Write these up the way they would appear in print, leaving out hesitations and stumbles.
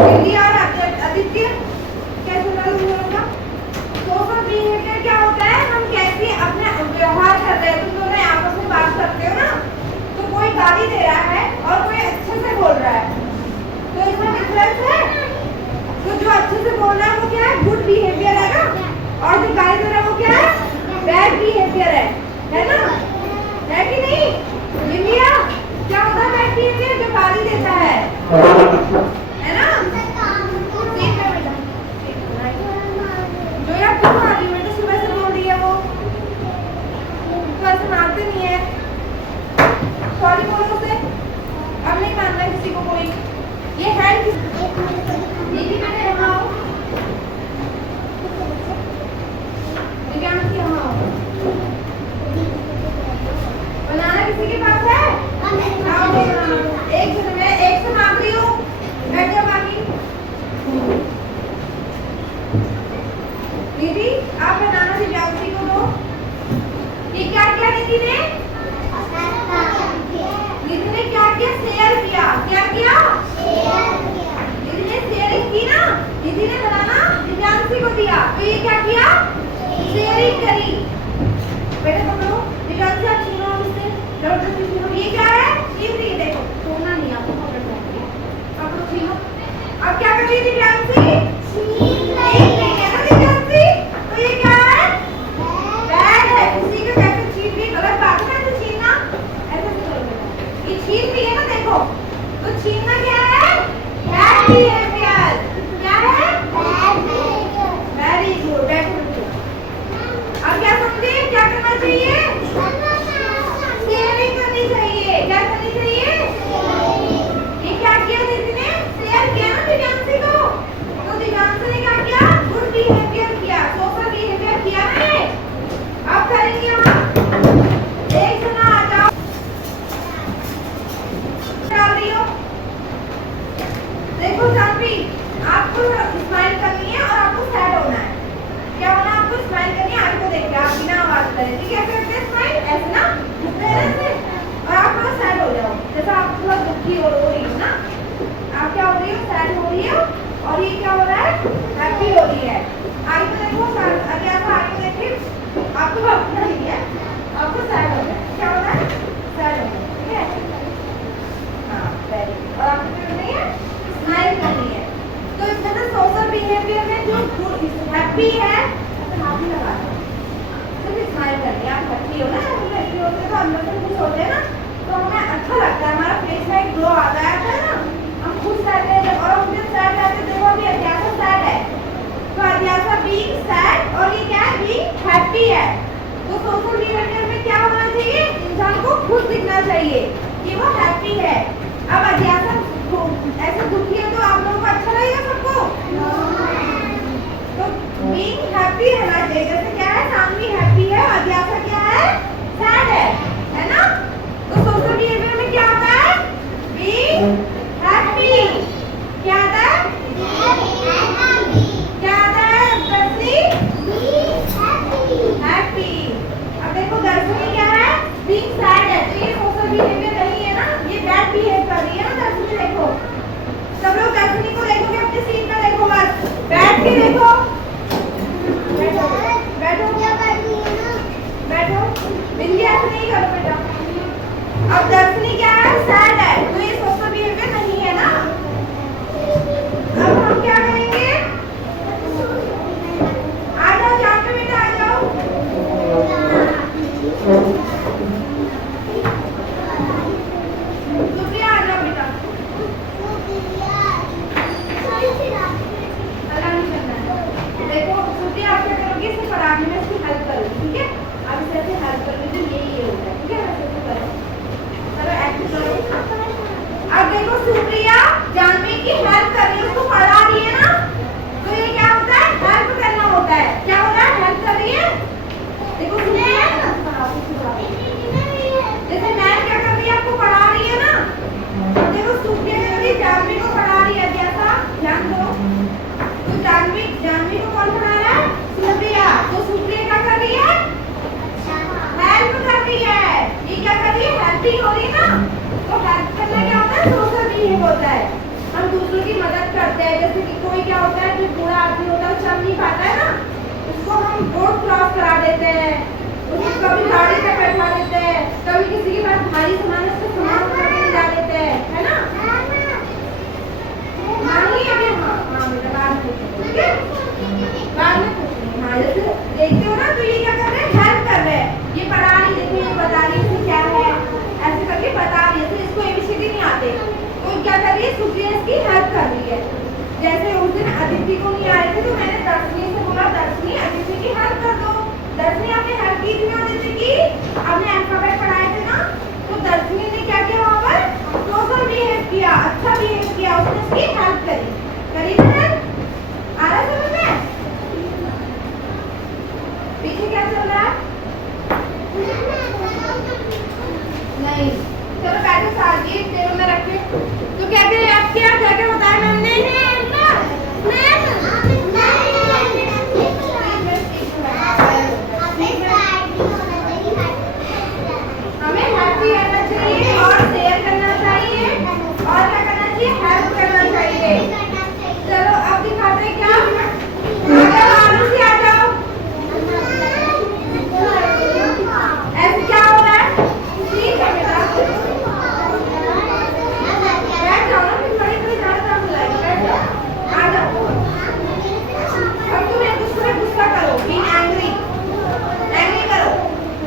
हिंदी और आदित्य कैसे लगा तुम लोगों का? सोशल बिहेवियर क्या होता है? हम कैसे अपने व्यवहार कर रहे हैं। तुम दोनों आपस में बात करते हो ना, तो कोई गाली दे रहा है और कोई अच्छे से बोल रहा है, तो इसमें डिफरेंस है। तो जो अच्छे से बोल रहा है वो क्या है? गुड बिहेवियर है ना, और जो गाली दे रहा है वो क्या है? बैड बिहेवियर है ना? है कि नहीं? इंडिया क्या होता है बैड बिहेवियर? जो गाली देता है ना? जो यार क्यों आ रही है? बेटा सुबह से बोल रही है वो, तो ऐसे मारते नहीं है। सॉरी बोलो उसे, अब नहीं मानना किसी को कोई। ये है दीदी मैंने यहाँ आओ, दिव्यांश यहाँ आओ। बनाना किसी के पास है? एक से मैं एक से मांग रही हूँ, बैठ जाओ बाकी। दीदी आप बनाना दिव्यांशी को दो। ये क्या किया दीदी ने? दीदी ने क्या किया? शेयर किया। क्या किया? दीदी ने शेयरिंग की ना, दीदी ने बनाना दिव्यांशी को दिया, तो ये क्या किया? शेयरिंग करी। बेटा पकड़ो, दिव्यांशी आप छीनो इससे, जबरदस्ती छीनो। ये क्या है? छीन रही है, देखो छोड़ना नहीं आपको, पकड़ना है, पकड़ो छीनो। अब क्या कर रही है दिव्यांशी? छीन रही है ना दिव्यांशी, तो ये क्या है? बैड है। किसी का कैसे छीन रही है? गलत बात है ना छीनना, ऐसे तो करो बेटा। ये छीन रही है ना, देखो, तो छीनना क्या है? Bad behaviour. क्या है? Bad behaviour. वेरी गुड, बैठो। अब क्या समझे? क्या करना चाहिए? शेयरिंग करनी चाहिए। क्या करनी चाहिए? ये क्या किया दीदी ने? शेयर किया ना दिव्यांशी को, तो दिव्यांशी ने क्या किया? गुड बिहेवियर किया, सोशल बिहेवियर किया ना। ये अब करेंगे हम। एक जना आ जाओ, डाल रही हो, देखो जानवी, आपको स्माइल करनी है और आपको सैड होना है। क्या होना? आपको स्माइल करनी है, आगे को देख के, आप बिना आवाज करे, ठीक है? करते हैं स्माइल ऐसे ना, ऐसे, और आप थोड़ा सैड हो जाओ, जैसा आप थोड़ा दुखी हो रही हो ना, आप क्या हो रही हो? सैड हो रही हो, और ये क्या हो रहा है? हैप्पी हो रही है। आगे को देखो, आगे आप आगे को देखिए, आपको अपना नहीं है, आपको सैड हो रहा है। क्या हो रहा है? सैड हो रहा है, ठीक है? हाँ वेरी गुड। और आपको क्या करनी है? स्माइल करनी है। तो इसमें से सोशल बिहेवियर में जो हैप्पी है, हाथ ही लगा दो, सिर्फ स्माइल करनी है। आप हैप्पी हो ना, हम हैप्पी होते हैं तो अंदर से खुश होते हैं ना, तो हमें अच्छा लगता है, हमारा फेस में एक ग्लो आता है ना, हम खुश रहते हैं। और हम जब सैड रहते हैं, देखो अभी अध्यासा सैड है, तो अध्यासा बीइंग सैड, और ये क्या है? बीइंग हैप्पी है। तो सोशल बिहेवियर में क्या होना चाहिए? इंसान को खुश दिखना चाहिए कि वो हैप्पी है। अब अध्यासा ऐसे दुखी है, तो आप लोगों को अच्छा लगेगा सबको? तो बीइंग हैप्पी रहना चाहिए। जैसे क्या है? सानवी हैप्पी है, अध्यासा क्या है? सैड है ना? तो सोशल बिहेवियर में क्या आता है? Being happy. क्या आता है? क्या आता है दर्शनी? हैप्पी। अब देखो दर्शनी क्या है? बीइंग सैड है, तो ये सोशल बिहेवियर नहीं है ना, ये बैड बिहेव कर रही है ना दर्शनी। देखो सब लोग दर्शनी को देखोगे, अपने सीट में देखो, बस बैठ के देखो। बैठो बैठो, क्या कर रही है ना? बैठो, बिंदी ऐसे नहीं करो बेटा। अब दर्शनी क्या है? सैड है, तो ये सोशल बिहेवियर नहीं है ना। अब हम क्या करेंगे? आ जाओ, यहाँ पे बेटा आ जाओ। सुप्रिया आ जाओ बेटा। देखो सुप्रिया, आप क्या करोगी? इसे पढ़ाने में इसकी हेल्प करोगी, ठीक है? अब इसे ऐसे हेल्प करोगी तो ये होता है, ठीक है? वैसे करो, चलो एक्ट करो। अब देखो सुप्रिया जानवी की हेल्प कर रही है, उसको पढ़ा रही है ना, तो ये क्या होता है? हेल्प करना होता है। क्या हो रहा है? हेल्प कर रही है। देखो सुप्रिया, जैसे मैम क्या कर रही है? आपको पढ़ा रही है ना, तो देखो सुप्रिया क्या कर रही है? जानवी को पढ़ा रही है। जैसा ध्यान दो, तो जानवी को कौन पढ़ा रहा है? सुप्रिया। तो सुप्रिया क्या कर रही है? हेल्प कर रही है। ये क्या कर रही है? हेल्पिंग हो रही है ना। तो हेल्प करना क्या होता है? सोशल बिहेव होता है। हम दूसरों की मदद करते हैं, क्रॉस करा देते हैं, उसको कभी गाड़ी पे बैठा देते हैं, कभी किसी के पास भारी सामान है उसको सामान उठा के ले जा देते हैं, है ना? मानिए अभी हाँ बेटा बाद में पूछेंगे, ठीक है? बाद में पूछेंगे। हाँ जैसे देखते हो ना तो ये क्या कर रहे हैं, हेल्प कर रहे हैं। ये पढ़ा रही, देखिए ये बता रही है क्या है, ऐसे करके बता रही है। तो इसको एबीसीडी नहीं आते तो क्या कर रही है, सुप्रिया इसकी हेल्प कर रही है। जैसे उस दिन अदिति को नहीं आ रहे थे तो मैंने दर्शनी से बोला, दर्शनी अदिति की हेल्प कर दो। दर्शनी आपने हेल्प की थी ना अदिति की, आपने अल्फाबेट पढ़ाए थे ना, तो दर्शनी ने क्या किया, वहाँ पर सोशल बिहेव किया, अच्छा बिहेव किया, उसने उसकी हेल्प करी ना हेल्प। आ रहा समझ में? पीछे क्या चल रहा है? नहीं, चलो बैठो साथ ही टेबल में रखे। तो कहते हैं आप क्या बताया मैम ने? हमें हैप्पी रहना चाहिए और शेयर करना चाहिए और क्या करना चाहिए, हेल्प करना चाहिए। चलो अब दिखाते हैं क्या, आ जाओ ऐसे क्या हो रहा है, ठीक है बेटा बैठ जाओ ना, फिर थोड़ी ज्यादा टाइम लगेगा, बैठ जाओ, आ जाओ। अब तुम एक दूसरे पे गुस्सा करो, बी एंग्री करो।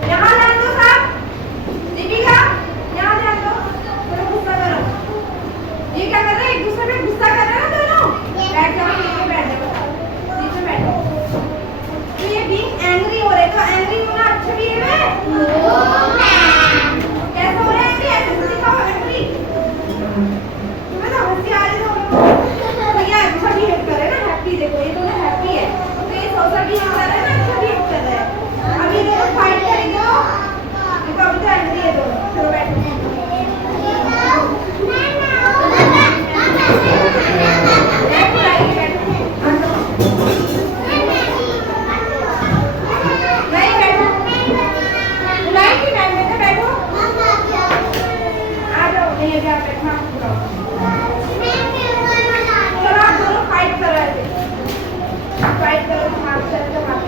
यहाँ ध्यान दो सब, दीपिका यहाँ ध्यान दो, थोड़ा गुस्सा करो। ये क्या कर रहे हैं, एक दूसरे पे गुस्सा कर रहे हैं ना दोनों, बैठ जाओ, नीचे बैठ जाओ, नीचे बैठो। तो ये बी एंग्री हो रहे, तो एंग्री होना अच्छा भी है, कैसे हो रहे हैं, ऐसे तो दिखाओ एंग्री, तुम्हें तो हंसी आ रही है तो ये अच्छा बिहेव कर रहे हैं ना, हैप्पी, देखो ये दोनों हैप्पी है, तो ये सोशल बिहेव कर रहे हैं ना, अच्छा बिहेव कर रहे हैं। अब ये दोनों फाइट करेंगे तो अभी तो एंग्री है दोनों, चलो बैठो।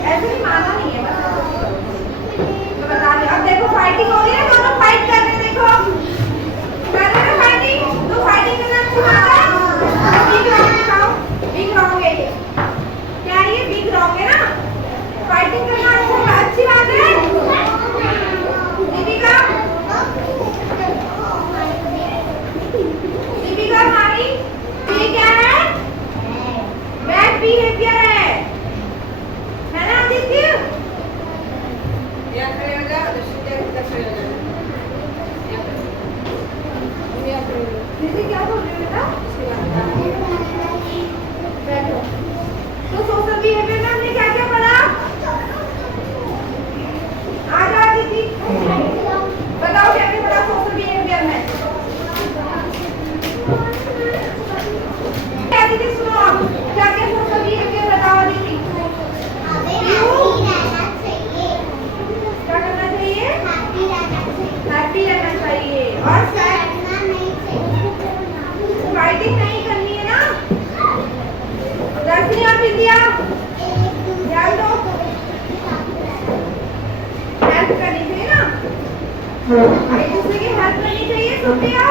ऐसे भी माना नहीं है, तो बता रहे। अब देखो फाइटिंग हो रही है, दोनों फाइट कर रहे हैं, देखो कर रहे हैं फाइटिंग, तो फाइटिंग करना अच्छी बात है। बिग रॉन्ग दिखाओ, बिग रॉन्ग है ये, क्या है ये, बिग रॉन्ग है ना, फाइटिंग करना अच्छी बात है। दीपिका हमारी ये क्या है, बैड बिहेवियर है ना आदित्य? या खड़े हो जाओ, खड़े हो जाओ। दीदी क्या बोल रहे हो बेटा? बैठो। तो सोशल बिहेवियर में हमने क्या क्या पढ़ा? आ जाओ दीदी, बताओ क्या क्या पढ़ा सोशल बिहेवियर में? क्या दीदी सुनो, क्या क्या सोशल बिहेवियर बताओ दीदी। क्या करना चाहिए, हैप्पी रहना चाहिए और फाइटिंग नहीं करनी है ना। दर्शनी और विद्या ध्यान दो, हेल्प करनी चाहिए ना, एक दूसरे की हेल्प करनी चाहिए, सुन लिया।